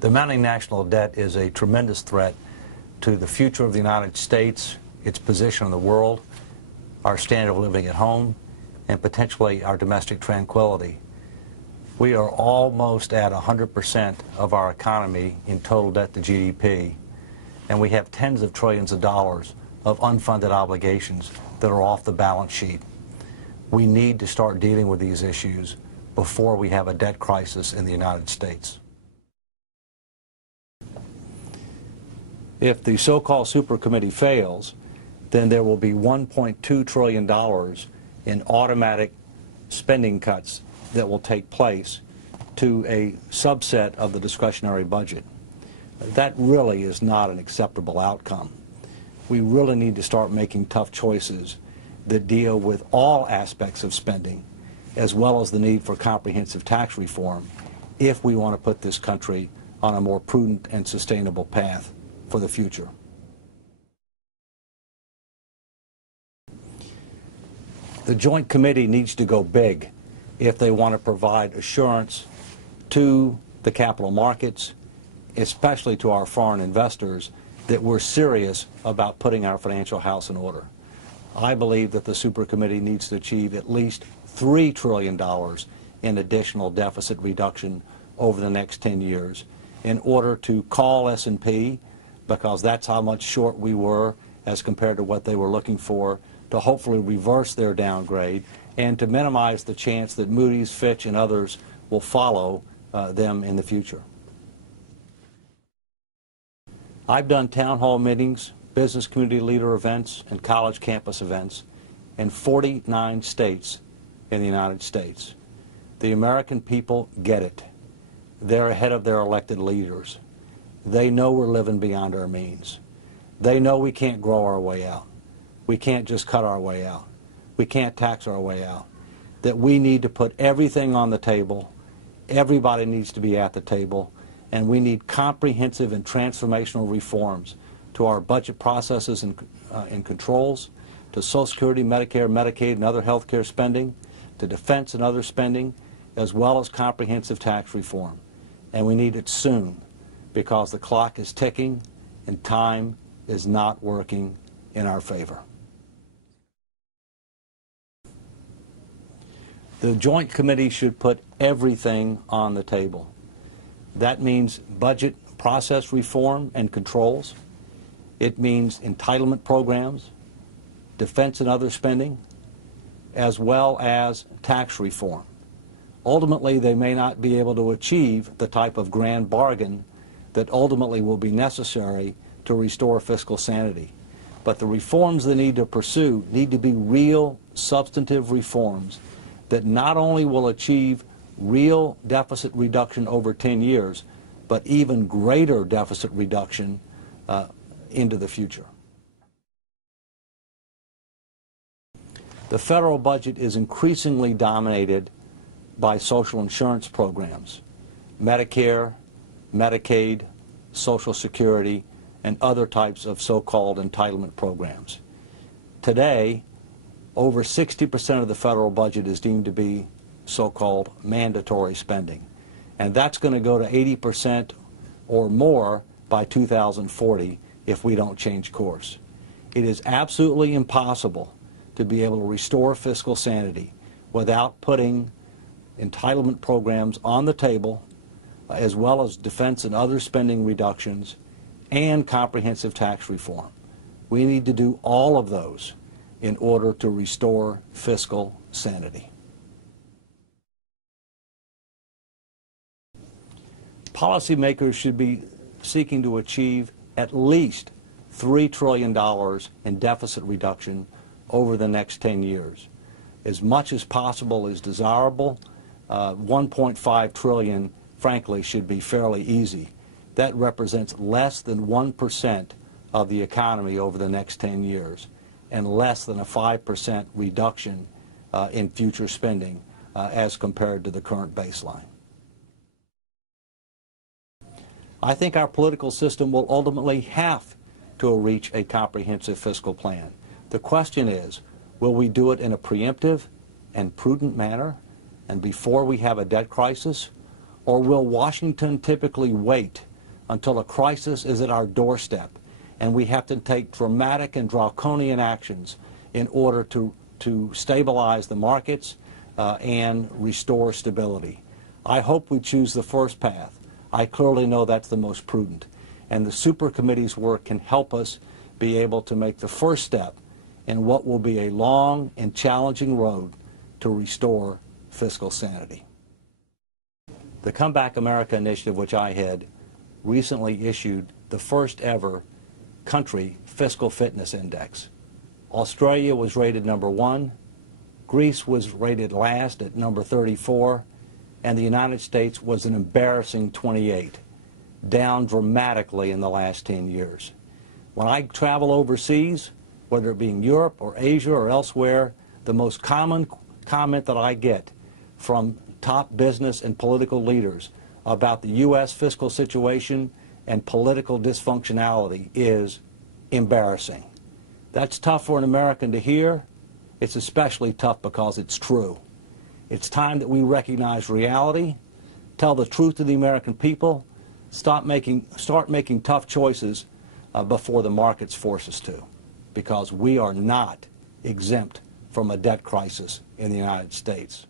The mounting national debt is a tremendous threat to the future of the United States, its position in the world, our standard of living at home, and potentially our domestic tranquility. We are almost at 100% of our economy in total debt to GDP, and we have tens of trillions of dollars of unfunded obligations that are off the balance sheet. We need to start dealing with these issues before we have a debt crisis in the United States. If the so-called super committee fails, then there will be $1.2 trillion in automatic spending cuts that will take place to a subset of the discretionary budget. That really is not an acceptable outcome. We really need to start making tough choices that deal with all aspects of spending, as well as the need for comprehensive tax reform, if we want to put this country on a more prudent and sustainable path for the future. The Joint Committee needs to go big if they want to provide assurance to the capital markets, especially to our foreign investors, that we're serious about putting our financial house in order. I believe that the Super Committee needs to achieve at least $3 trillion in additional deficit reduction over the next 10 years in order to call S&P, because that's how much short we were as compared to what they were looking for, to hopefully reverse their downgrade, and to minimize the chance that Moody's, Fitch, and others will follow them in the future. I've done town hall meetings, business community leader events, and college campus events in 49 states in the United States. The American people get it. They're ahead of their elected leaders. They know we're living beyond our means. They know we can't grow our way out. We can't just cut our way out. We can't tax our way out. That we need to put everything on the table. Everybody needs to be at the table. And we need comprehensive and transformational reforms to our budget processes and controls, to Social Security, Medicare, Medicaid, and other health care spending, to defense and other spending, as well as comprehensive tax reform. And we need it soon, because the clock is ticking and time is not working in our favor. The Joint Committee should put everything on the table. That means budget process reform and controls. It means entitlement programs, defense and other spending, as well as tax reform. Ultimately, they may not be able to achieve the type of grand bargain that ultimately will be necessary to restore fiscal sanity. But the reforms they need to pursue need to be real, substantive reforms that not only will achieve real deficit reduction over 10 years, but even greater deficit reduction into the future. The federal budget is increasingly dominated by social insurance programs, Medicare, Medicaid, Social Security, and other types of so-called entitlement programs. Today, over 60% of the federal budget is deemed to be so-called mandatory spending. And that's going to go to 80% or more by 2040 if we don't change course. It is absolutely impossible to be able to restore fiscal sanity without putting entitlement programs on the table, as well as defense and other spending reductions and comprehensive tax reform. We need to do all of those in order to restore fiscal sanity. Policymakers should be seeking to achieve at least $3 trillion in deficit reduction over the next 10 years. As much as possible is desirable. 1.5 trillion, frankly, should be fairly easy. That represents less than 1% of the economy over the next 10 years, and less than a 5% reduction in future spending as compared to the current baseline. I think our political system will ultimately have to reach a comprehensive fiscal plan. The question is, will we do it in a preemptive and prudent manner and before we have a debt crisis, Or will Washington typically wait until a crisis is at our doorstep and we have to take dramatic and draconian actions in order to stabilize the markets and restore stability? I hope we choose the first path. I clearly know that's the most prudent. And the super committee's work can help us be able to make the first step in what will be a long and challenging road to restore fiscal sanity. The Comeback America initiative, which I head, recently issued the first ever country fiscal fitness index. Australia was rated number 1, Greece was rated last at number 34, and the United States was an embarrassing 28, down dramatically in the last 10 years. When I travel overseas, whether it be in Europe or Asia or elsewhere, the most common comment that I get from top business and political leaders about the U.S. fiscal situation and political dysfunctionality is embarrassing. That's tough for an American to hear. It's especially tough because it's true. It's time that we recognize reality, tell the truth to the American people, start making tough choices before the markets force us to, because we are not exempt from a debt crisis in the United States.